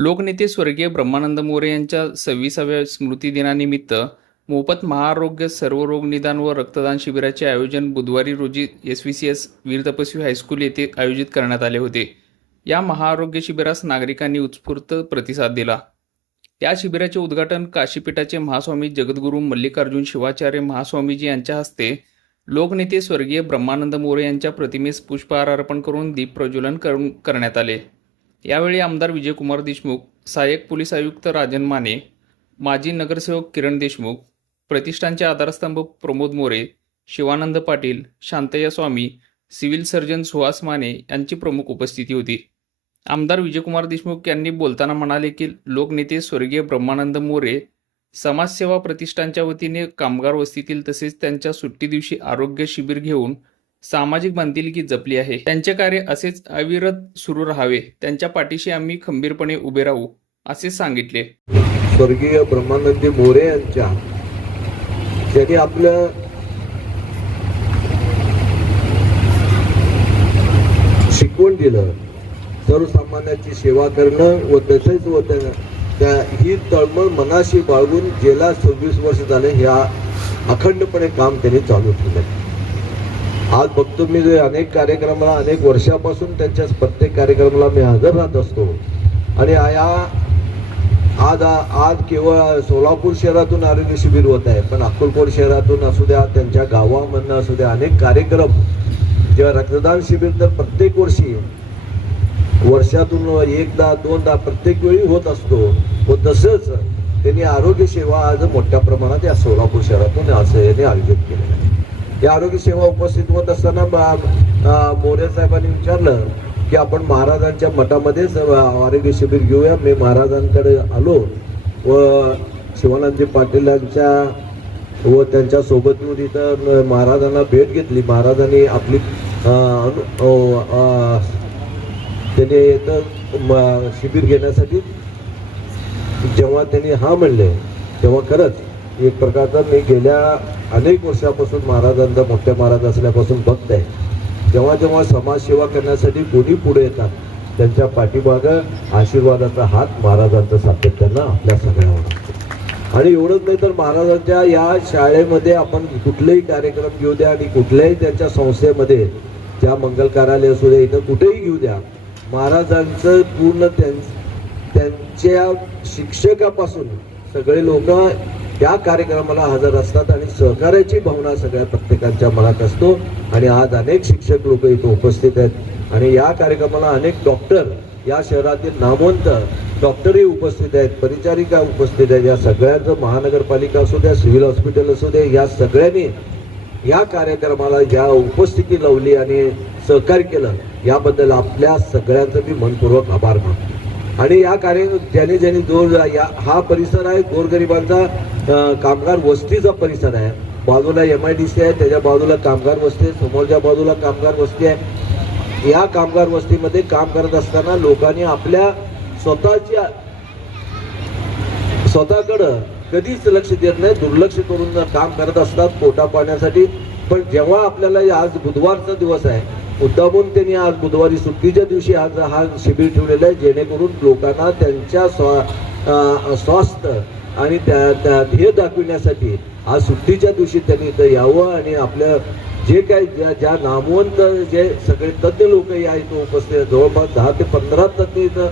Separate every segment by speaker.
Speaker 1: लोकनेते स्वर्गीय ब्रह्मानंद मोरे यांच्या सव्वीसाव्या स्मृतिदिनानिमित्त मोफत महाआरोग्य सर्वरोग निदान व रक्तदान शिबिराचे आयोजन बुधवारी रोजी S V C S Veer Tapasvi high school येथे आयोजित करण्यात आले होते. या महाआरोग्य शिबिरास नागरिकांनी उत्स्फूर्त प्रतिसाद दिला. या शिबिराचे उद्घाटन काशीपीठाचे महास्वामी जगद्गुरू मल्लिकार्जुन शिवाचार्य महास्वामीजी यांच्या हस्ते लोकनेते स्वर्गीय ब्रह्मानंद मोरे यांच्या प्रतिमेस पुष्पहार अर्पण करून दीप प्रज्वलन करून करण्यात आले. यावेळी आमदार विजयकुमार देशमुख सहाय्यक पोलीस आयुक्त राजन माने माजी नगरसेवक किरण देशमुख प्रतिष्ठानचे आधारस्तंभ प्रमोद मोरे शिवानंद पाटील शांतय्या स्वामी सिव्हिल सर्जन सुहास माने यांची प्रमुख उपस्थिती होती. आमदार विजयकुमार देशमुख यांनी बोलताना म्हणाले की लोकनेते स्वर्गीय ब्रह्मानंद मोरे समाजसेवा प्रतिष्ठानच्या वतीने कामगार वस्तीतील तसेच त्यांच्या सुट्टी दिवशी आरोग्य शिबिर घेऊन सामाजिक बांधिलकी जपली आहे. त्यांचे कार्य असेच अविरत सुरू राहावे. त्यांच्या पाठीशी आम्ही खंबीरपणे उभे राहू असे सांगितले.
Speaker 2: स्वर्गीय ब्रह्मानंदी मोरे यांच्या त्यांनी आपलं शिकवण दिलं. सर्वसामान्याची सेवा करणं व तसेच व त्या- ही तळमळ मनाशी बाळगून गेला सव्वीस वर्ष झाले ह्या अखंडपणे काम त्यांनी चालू ठेवलं आज बघतो मी अनेक कार्यक्रमाला अनेक वर्षापासून त्यांच्या प्रत्येक कार्यक्रमाला मी हजर राहत असतो. आणि या आज आज केवळ सोलापूर शहरातून आरोग्य शिबिर होत आहे पण अक्कलकोट शहरातून असू द्या त्यांच्या गावामधनं असू द्या अनेक कार्यक्रम. जेव्हा रक्तदान शिबिर तर प्रत्येक वर्षी वर्षातून एकदा दोनदा प्रत्येक वेळी होत असतो. व तसंच त्यांनी आरोग्य सेवा आज मोठ्या प्रमाणात या सोलापूर शहरातून असं याने आयोजित केलेलं आहे. या आरोग्य सेवा उपस्थित होत असताना मोरे साहेबांनी विचारलं की आपण महाराजांच्या मठामध्येच आरोग्य शिबिर घेऊया. मी महाराजांकडे आलो व शिवानंदजी पाटीलांच्या व त्यांच्यासोबत येऊन इथं महाराजांना भेट घेतली. महाराजांनी आपली त्याने इथं शिबिर घेण्यासाठी जेव्हा त्यांनी हा म्हणले तेव्हा खरंच एक प्रकारचा मी गेल्या अनेक वर्षापासून महाराजांचा मोठ्या महाराज असल्यापासून भक्त आहे. जेव्हा जेव्हा समाजसेवा करण्यासाठी कोणी पुढे येतात त्यांच्या पाठीमागं आशीर्वादाचा हात महाराजांचं सातत्यानं आपल्या सगळ्यावर आणि एवढंच नाही तर महाराजांच्या या शाळेमध्ये आपण कुठलेही कार्यक्रम घेऊ द्या आणि कुठल्याही त्यांच्या संस्थेमध्ये ज्या मंगल कार्यालय असू द्या इथं कुठेही घेऊ द्या महाराजांचं पूर्ण त्यां त्यांच्या शिक्षकापासून सगळे लोक त्या कार्यक्रमाला हजर असतात आणि सहकार्याची भावना सगळ्या प्रत्येकाच्या मनात असतो. आणि आज अनेक शिक्षक लोक इथं उपस्थित आहेत. आणि या कार्यक्रमाला अनेक डॉक्टर या शहरातील नामवंत डॉक्टरही उपस्थित आहेत. परिचारिका उपस्थित आहेत. या सगळ्यांचं महानगरपालिका असू द्या सिव्हिल हॉस्पिटल असू द्या या सगळ्यांनी या कार्यक्रमाला ज्या उपस्थिती लावली आणि सहकार्य केलं याबद्दल आपल्या सगळ्यांचं मी मनपूर्वक आभार मानतो. आणि या कार्य ज्याने ज्याने जोर या हा परिसर आहे गोरगरिबांचा कामगार वस्तीचा परिसर आहे. बाजूला एम आय डी सी आहे त्याच्या बाजूला कामगार वस्ती आहे समोरच्या बाजूला कामगार वस्ती आहे. या कामगार वस्तीमध्ये काम करत असताना लोकांनी आपल्या स्वतःच्या स्वतःकडं कधीच लक्ष देत नाही दुर्लक्ष करून काम करत असतात पोटा पाण्यासाठी पण जेव्हा आपल्याला आज बुधवारचा दिवस आहे मुद्दामून त्यांनी आज बुधवारी सुट्टीच्या दिवशी आज हा शिबिर ठेवलेला आहे जेणेकरून लोकांना त्यांच्या स्वा स्वास्थ्य आणि त्या त्या ध्येय दाखविण्यासाठी आज सुट्टीच्या दिवशी त्यांनी इथं यावं आणि आपल्या जे काही ज्या ज्या नामवंत जे सगळे तज्ज्ञ लोक या इथं उपस्थित जवळपास दहा ते पंधरा तज्ज्ञ इथं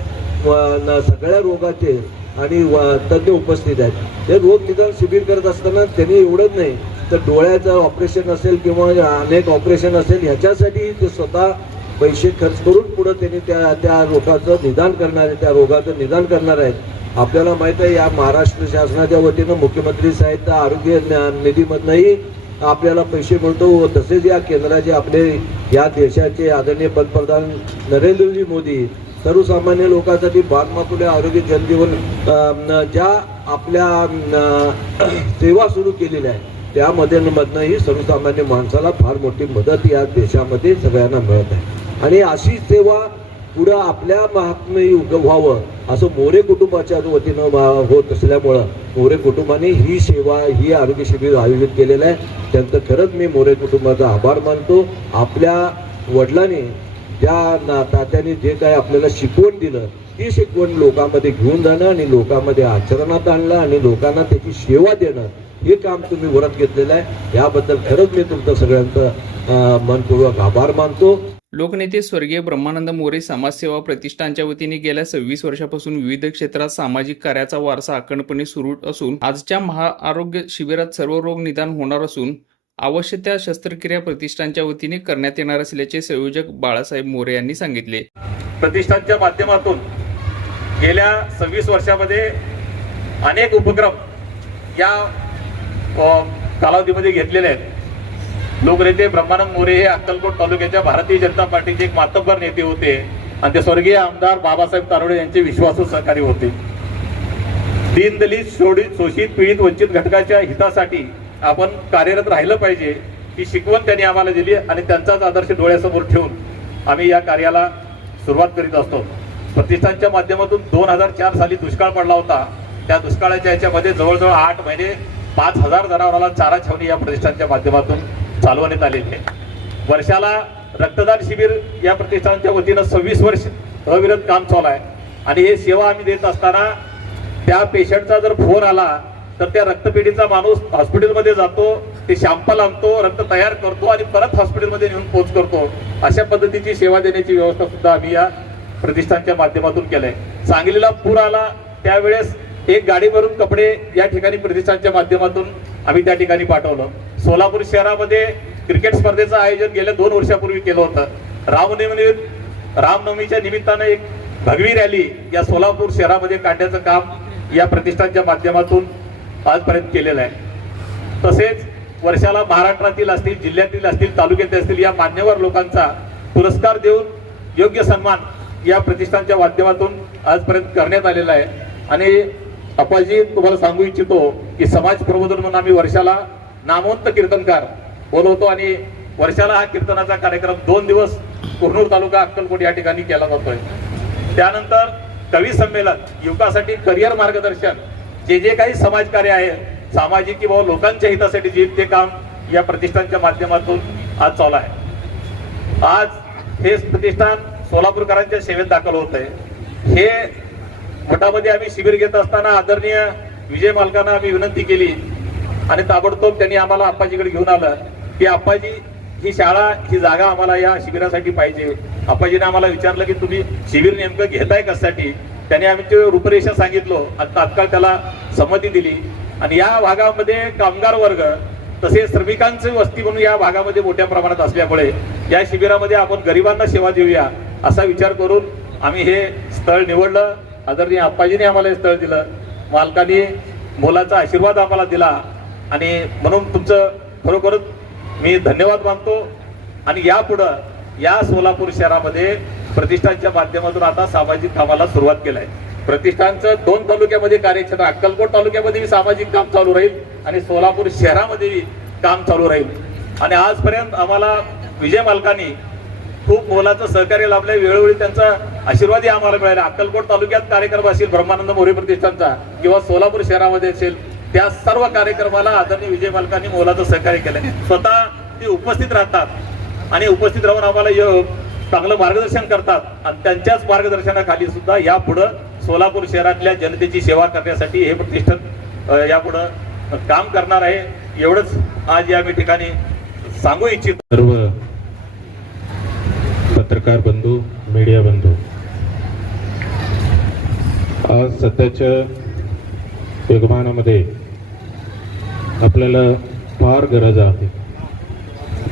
Speaker 2: न- सगळ्या रोगाचे आणि तज्ज्ञ उपस्थित आहेत. ते रोग निदान शिबिर करत असताना त्यांनी एवढंच नाही तर डोळ्याचं ऑपरेशन असेल किंवा अनेक ऑपरेशन असेल ह्याच्यासाठी ते स्वतः पैसे खर्च करून पुढं त्यांनी त्या त्या रोगाचं निदान करणार आहे त्या रोगाचं निदान करणार आहेत. आपल्याला माहीत आहे या महाराष्ट्र शासनाच्या वतीनं मुख्यमंत्री साहित्य आरोग्य निधीमधनंही आपल्याला पैसे मिळतो. व तसेच या केंद्राचे आपले या देशाचे आदरणीय पंतप्रधान नरेंद्रजी मोदी सर्वसामान्य लोकांसाठी बागमाकुले आरोग्य जनजीवन ज्या आपल्या सेवा सुरू केलेल्या आहेत. त्यामध्ये मधनंही सर्वसामान्य माणसाला फार मोठी मदत या देशामध्ये सगळ्यांना मिळत आहे. आणि अशी सेवा पुढं आपल्या महात्म्यही उग- व्हावं असं मोरे कुटुंबाच्या वतीनं वा- होत असल्यामुळं मोरे कुटुंबाने ही सेवा ही आरोग्य शिबिर आयोजित केलेलं आहे. त्यांचं खरंच मी मोरे कुटुंबाचा आभार मानतो. आपल्या वडिलांनी ज्या ना- जे काय आपल्याला शिकवण दिलं ती शिकवण लोकांमध्ये घेऊन जाणं आणि लोकांमध्ये आचरणात आणलं आणि लोकांना त्याची सेवा देणं हे काम तुम्ही वरत घेतलेलं आहे. याबद्दल खरंच मी तुमचं सगळ्यांचं मनपूर्वक आभार मानतो.
Speaker 1: लोकनेते स्वर्गीय ब्रह्मानंद मोरे समाजसेवा प्रतिष्ठानच्या वतीने गेल्या सव्वीस वर्षापासून विविध क्षेत्रात सामाजिक कार्याचा वारसा अखंडपणे सुरू असून आजच्या महाआरोग्य शिबिरात सर्व रोग निदान होणार असून अवश्य त्या शस्त्रक्रिया प्रतिष्ठानच्या वतीने करण्यात येणार असल्याचे संयोजक बाळासाहेब मोरे यांनी सांगितले.
Speaker 3: प्रतिष्ठानच्या माध्यमातून गेल्या सव्वीस वर्षामध्ये अनेक उपक्रम या कालावधीमध्ये घेतलेले आहेत. लोकनेते ब्रह्मानंद मोरे हे अक्कलकोट तालुक्याच्या भारतीय जनता पार्टीचे एक मातब्बर नेते होते. आणि ते स्वर्गीय आमदार बाबासाहेब तारोडे यांचे विश्वासू सहकारी होते. दीनदलित शोडित शोषित पीडित वंचित घटकाच्या हितासाठी आपण कार्यरत राहिलं पाहिजे ही शिकवण त्यांनी आम्हाला दिली आणि त्यांचाच आदर्श डोळ्यासमोर ठेवून आम्ही या कार्याला सुरुवात करीत असतो. प्रतिष्ठानच्या माध्यमातून दोन हजार चार साली दुष्काळ पडला होता. त्या दुष्काळाच्या याच्यामध्ये जवळजवळ आठ महिने पाच हजार जनावराला चारा छावणी या प्रतिष्ठानच्या माध्यमातून चालवण्यात आलेली आहे. वर्षाला रक्तदान शिबिर या प्रतिष्ठानच्या वतीनं सव्वीस वर्ष अविरत काम चालू आहे. आणि हे सेवा आम्ही देत असताना त्या पेशंटचा जर फोन आला तर त्या रक्तपेढीचा माणूस हॉस्पिटलमध्ये जातो ते शॅम्पल आणतो रक्त तयार करतो आणि परत हॉस्पिटलमध्ये नेऊन पोच करतो. अशा पद्धतीची सेवा देण्याची व्यवस्था सुद्धा आम्ही या प्रतिष्ठानच्या माध्यमातून केलंय सांगलीला पूर आला त्यावेळेस एक गाडी भरून कपडे या ठिकाणी प्रतिष्ठानच्या माध्यमातून आम्ही त्या ठिकाणी पाठवलं. सोलापूर शहरामध्ये क्रिकेट स्पर्धेचं आयोजन गेल्या दोन वर्षापूर्वी केलं होतं. रामनवमी रामनवमीच्या निमित्तानं एक भगवी रॅली या सोलापूर शहरामध्ये काढण्याचं काम या प्रतिष्ठानच्या माध्यमातून आजपर्यंत केलेलं आहे. तसेच वर्षाला महाराष्ट्रातील असतील जिल्ह्यातील असतील तालुक्यातील असतील या मान्यवर लोकांचा पुरस्कार देऊन योग्य सन्मान या प्रतिष्ठानच्या माध्यमातून आजपर्यंत करण्यात आलेला आहे. आणि अप्पाजी तुम्हाला सांगू इच्छितो की समाज प्रबोधन म्हणून आम्ही वर्षाला नामवंत कीर्तनकार बोलवतो आणि वर्षाला हा कीर्तनाचा कार्यक्रम दोन दिवस कुरनूर तालुका अक्कलकोट या ठिकाणी केला जातोय. त्यानंतर कवी संमेलन युवकासाठी करिअर मार्गदर्शन जे जे काही समाजकार्य आहे सामाजिक किंवा लोकांच्या हितासाठी जे ते काम या प्रतिष्ठानच्या माध्यमातून आज चालू आहे. आज हे प्रतिष्ठान सोलापूरकरांच्या सेवेत दाखल होत आहे हे मठामध्ये आम्ही शिबिर घेत असताना आदरणीय विजय मालकांना आम्ही विनंती केली आणि ताबडतोब त्यांनी आम्हाला आप्पाजीकडे घेऊन आलं की आप्पाजी ही शाळा ही जागा आम्हाला या शिबिरासाठी पाहिजे. आप्पाजीने आम्हाला विचारलं की तुम्ही शिबिर नेमकं घेताय कशासाठी? त्याने आमची रूपरेषा सांगितलो आणि तात्काळ त्याला संमती दिली. आणि या भागामध्ये कामगार वर्ग तसेच श्रमिकांची वस्ती म्हणून या भागामध्ये मोठ्या प्रमाणात असल्यामुळे या शिबिरामध्ये आपण गरिबांना सेवा देऊया असा विचार करून आम्ही हे स्थळ निवडलं. आदरणीय आप्पाजीने आम्हाला हे स्थळ दिलं मालकाने मुलाचा आशीर्वाद आम्हाला दिला आणि म्हणून तुमचं खरोखरच मी धन्यवाद मानतो. आणि यापुढं या सोलापूर शहरामध्ये प्रतिष्ठानच्या माध्यमातून आता सामाजिक कामाला सुरुवात केलाय. प्रतिष्ठानचं दोन तालुक्यामध्ये कार्यक्षेत्र अक्कलकोट तालुक्यामध्ये सामाजिक काम चालू राहील आणि सोलापूर शहरामध्ये काम चालू राहील. आणि आजपर्यंत आम्हाला विजय मालकांनी खूप मोलाचं सहकार्य लाभलंय. वेळोवेळी त्यांचा आशीर्वादही आम्हाला मिळाले अक्कलकोट तालुक्यात कार्यक्रम असेल ब्रह्मानंद मोरे प्रतिष्ठानचा किंवा सोलापूर शहरामध्ये असेल त्या सर्व कार्यक्रमाला आदरणीय विजय मालकांनी मोलाचं सहकार्य केलंय. स्वतः ते उपस्थित राहतात आणि उपस्थित राहून आम्हाला चांगलं मार्गदर्शन करतात. आणि त्यांच्याच मार्गदर्शनाखाली सुद्धा यापुढं सोलापूर शहरातल्या जनतेची सेवा करण्यासाठी हे प्रतिष्ठान या यापुढं काम करणार आहे. एवढंच आज या मी ठिकाणी सांगू इच्छितो.
Speaker 4: सर्व पत्रकार बंधू मीडिया बंधू. आज सध्याच्या युगमानामध्ये आपल्याला फार गरज आहे.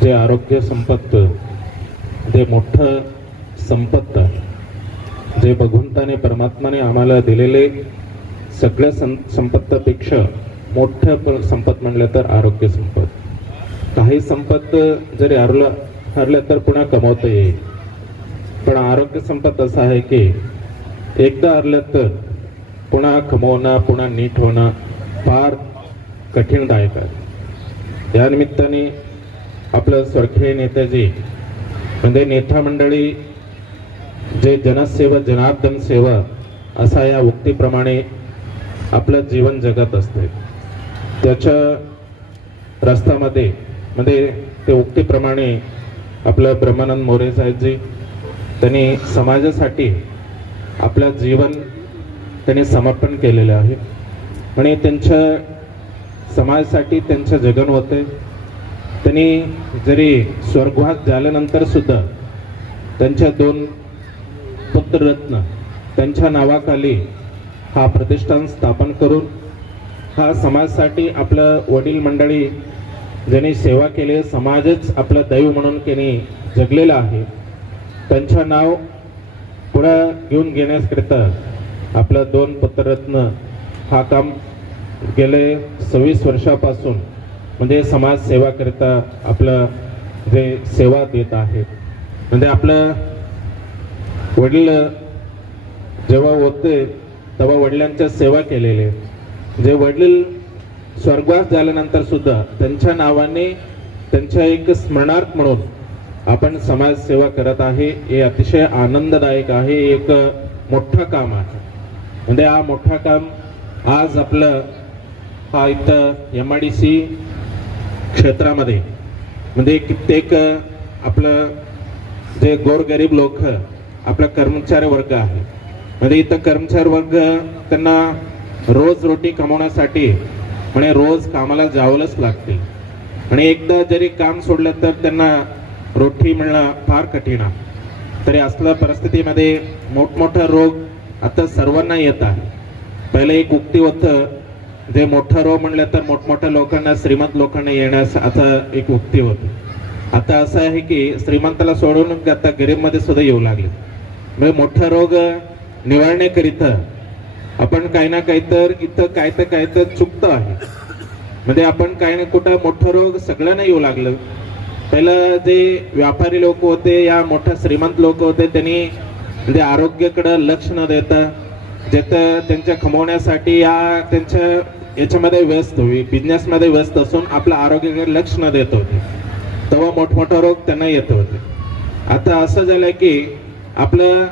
Speaker 4: जे आरोग्य संपत्त जे मोठं संपत्त जे भगवंताने परमात्माने आम्हाला दिलेले सगळ्या सं संपत्तापेक्षा मोठं प- संपत म्हणलं तर आरोग्य संपत काही संपत जरी हरलं हरलं तर पुन्हा कमवता येईल. पण आरोग्य संपत असं आहे की एकदा हरलं तर पुन्हा खमवणं पुन्हा नीट होणं फार कठीणदायक आहे. या निमित्ताने आपलं स्वर्गीय नेताजी म्हणजे नेता मंडळी जे जनसेवा जनार्दन सेवा असा या उक्तीप्रमाणे आपलं जीवन जगत असते. त्याच्या रस्त्यामध्ये म्हणजे ते उक्तीप्रमाणे आपलं ब्रह्मानंद मोरे साहेबजी त्यांनी समाजासाठी आपलं जीवन त्यांनी समर्पण केलेलं आहे. आणि त्यांच्या समाजासाठी त्यांचं जगन होते. त्यांनी जरी स्वर्गवास झाल्यानंतर सुद्धा त्यांच्या दोन पुत्ररत्न त्यांच्या नावाखाली हा प्रतिष्ठान स्थापन करून हा समाजासाठी आपलं वडील मंडळी ज्यांनी सेवा केली समाजच आपलं दैव म्हणून त्यांनी जगलेला आहे. त्यांचं नाव पुढं घेऊन घेण्याकरिता आपला दोन पत्ररत्न हा काम गेले सव्वीस वर्षापासून म्हणजे समाजसेवाकरिता आपलं जे सेवा देत आहे. म्हणजे आपलं वडील जेव्हा होते तेव्हा वडिलांच्या सेवा केलेले. जे वडील स्वर्गवास झाल्यानंतर सुद्धा त्यांच्या नावाने त्यांच्या एक स्मरणार्थ म्हणून आपण समाजसेवा करत आहे. हे अतिशय आनंददायक आहे. एक मोठं काम आहे. म्हणजे हा मोठा काम आज आपलं हा इथं एम आय डी सी क्षेत्रामध्ये म्हणजे कित्येक आपलं जे गोरगरीब लोक आपला कर्मचारी वर्ग आहे. म्हणजे इथं कर्मचारी वर्ग त्यांना रोज रोटी कमवण्यासाठी म्हणजे रोज कामाला जावंच लागते. आणि एकदा जरी काम सोडलं तर त्यांना रोटी मिळणं फार कठीण आहे. तरी असल्या परिस्थितीमध्ये मोठमोठा रोग आता सर्वांना येत आहे. पहिले एक उक्ती होतं जे मोठा रोग म्हणलं तर मोठमोठ्या लोकांना श्रीमंत लोकांना येण्यास आता एक उक्ती होती. आता असं आहे की श्रीमंताला सोडून आता गरीबमध्ये सुद्धा येऊ लागले. म्हणजे मोठा रोग निवारण्याकरिता आपण काही ना काही तर इथं काय तर काय तर चुकतं आहे. म्हणजे आपण काही ना कुठं मोठं रोग सगळ्यांना येऊ लागलं. पहिलं जे व्यापारी लोक होते या मोठ्या श्रीमंत लोक होते त्यांनी म्हणजे आरोग्याकडं लक्ष न देता जिथं त्यांच्या कमवण्यासाठी या त्यांच्या याच्यामध्ये व्यस्त होई बिझनेसमध्ये व्यस्त असून आपल्या आरोग्याकडे लक्ष न देत होते. तेव्हा मोठमोठा रोग त्यांना येत होते. आता असं झालं की आपलं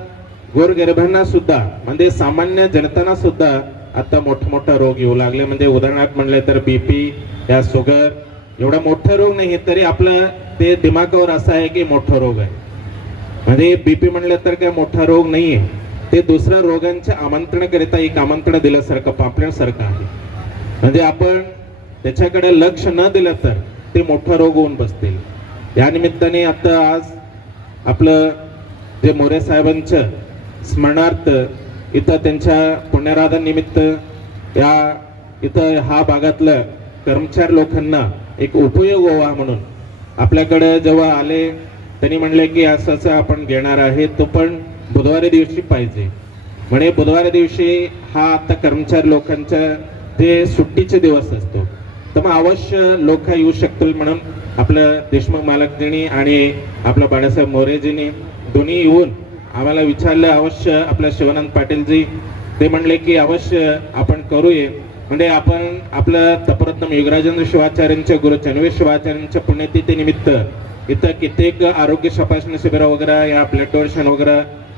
Speaker 4: गोरगरिबांना सुद्धा म्हणजे सामान्य जनतांना सुद्धा आता मोठमोठा रोग येऊ लागले. म्हणजे उदाहरणार्थ म्हणले तर बीपी या शुगर एवढा मोठा रोग नाही तरी आपलं ते दिमागावर असं आहे की मोठा रोग आहे. म्हणजे बीपी म्हणलं तर काय मोठा रोग नाहीये. ते दुसऱ्या रोगांच्या आमंत्रणाकरिता एक आमंत्रण दिल्यासारखं पापण्यासारखं आहे. म्हणजे आपण त्याच्याकडे लक्ष न दिलं तर ते मोठा रोग होऊन बसतील. या निमित्ताने आता आज आपलं जे मोरे साहेबांचं स्मरणार्थ इथं त्यांच्या पुण्यराधा निमित्त या इथं हा भागातलं कर्मचार लोकांना एक उपयोग व्हावा म्हणून. आपल्याकडं जेव्हा आले त्यांनी म्हणले की असं असं आपण घेणार आहे तो पण बुधवारी दिवशी पाहिजे. म्हणे बुधवारी दिवशी हा आता कर्मचारी लोकांच्या जे सुट्टीचे दिवस असतो तर मग अवश्य लोक येऊ शकतील म्हणून आपलं देशमुख मालकजींनी आणि आपलं बाळासाहेब मोरेजींनी दोन्ही येऊन आम्हाला विचारलं. अवश्य आपल्या शिवानंद पाटीलजी ते म्हणले की अवश्य आपण करूये. म्हणजे आपण आपलं तपरत्नम युगराजेंद्र शिवाचार्यांच्या गुरु चन्वे शिवाचार्यांच्या पुण्यतिथीनिमित्त इथं कित्येक आरोग्य तपासणी शिबिरं वगैरे या ब्लड डोनेशन वगैरे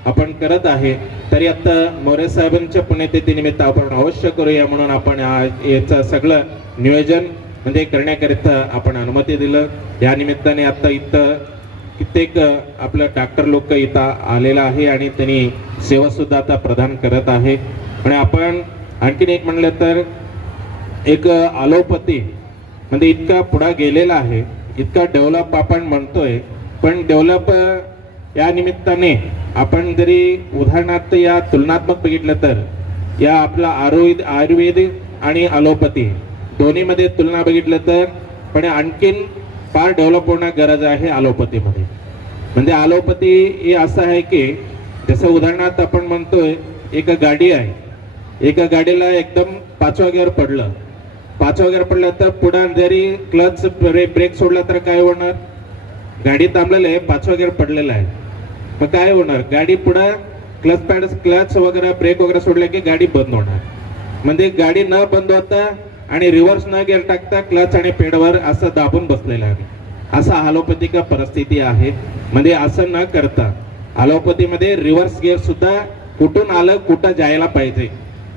Speaker 4: आपण करत आहे. तरी आता मोरे साहेबांच्या पुण्यतिथीनिमित्त आपण अवश्य करूया म्हणून आपण याचं सगळं नियोजन म्हणजे करण्याकरिता आपण अनुमती दिलं. या निमित्ताने आता इथं कित्येक आपलं डॉक्टर लोक इथं आलेलं आहे आणि त्यांनी सेवा सुद्धा आता प्रदान करत आहे. आणि आपण आणखीन एक म्हणलं तर एक आलोपती म्हणजे इतका पुढा गेलेला आहे इतका डेव्हलप आपण म्हणतोय पण डेव्हलप या निमित्ताने आपण जरी उदाहरणार्थ या तुलनात्मक बघितलं तर या आपला आयुर्वेद आयुर्वेद आणि अलोपती दोन्हीमध्ये तुलना बघितलं तर पण आणखीन फार डेव्हलप होणं गरज आहे अलोपतीमध्ये. म्हणजे अलोपती हे असं आहे की जसं उदाहरणार्थ आपण म्हणतोय एक गाडी आहे. एका गाडीला एकदम पाचवा गिअर पडलं. पाचवा वगैरे पडलं तर पुढे जरी क्लच ब्रेक सोडला तर काय होणार? गाडी थांबलेलं आहे पाच गिअर पडलेला आहे. मग काय होणार? गाडी पुढे क्लच पॅड क्लच वगैरे ब्रेक वगैरे सोडले की गाडी बंद होणार. म्हणजे गाडी न बंद होता आणि रिव्हर्स न गिअर टाकता क्लच आणि पेडवर असं दाबून बसलेलं आहे. असा अलोपॅथिक परिस्थिती आहे. म्हणजे असं न करता अलोपॅथीमध्ये रिव्हर्स गेअर सुद्धा कुठून आलं कुठं जायला पाहिजे.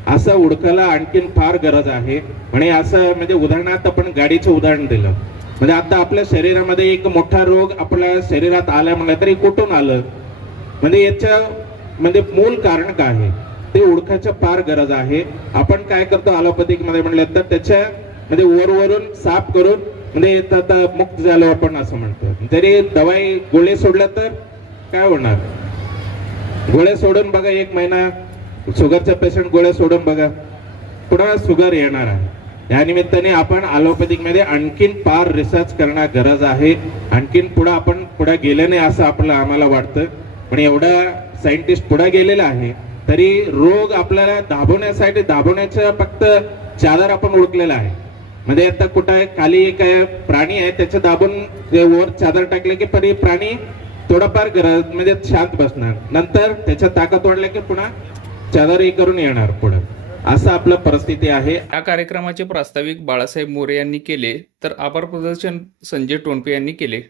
Speaker 4: असं उडकायला आणखीन फार गरज आहे. आणि असं म्हणजे उदाहरणार्थ आपण गाडीचं उदाहरण दिलं. म्हणजे आता आपल्या शरीरामध्ये एक मोठा रोग आपल्या शरीरात आला म्हणलं तरी कुठून आलं? म्हणजे याच्या म्हणजे मूल कारण काय आहे? ते ओळखायच्या फार गरज आहे. आपण काय करतो अलोपॅथिकमध्ये म्हणलं तर त्याच्या म्हणजे वरवरून साफ करून म्हणजे आता मुक्त झालो आपण असं म्हणतो. जरी दवाई गोळे सोडल्या तर काय होणार? गोळ्या सोडून बघा एक महिना शुगरच्या पेशंट गोळ्या सोडून बघा. पुन्हा शुगर येणार आहे? या निमित्ताने आपण ॲलोपॅथिकमध्ये आणखीन फार रिसर्च करणं गरज आहे. आणखीन पुढं आपण पुढे गेले नाही असं आपलं आम्हाला वाटतं. पण एवढा सायंटिस्ट पुढे गेलेला आहे तरी रोग आपल्याला दाबवण्यासाठी दाबवण्याचं फक्त चादर आपण ओळखलेला आहे. म्हणजे आता कुठं आहे, खाली एक प्राणी आहे त्याच्या दाबून वर चादर टाकले की परी प्राणी थोडाफार गरज म्हणजे शांत बसणार. नंतर त्याच्या ताकद वाढल्या की पुन्हा चादर करून येणार पुढे. असं आपलं परिस्थिती आहे.
Speaker 1: या कार्यक्रमाचे प्रास्ताविक बाळासाहेब मोरे यांनी केले तर आभार प्रदर्शन संजय टोनपे यांनी केले.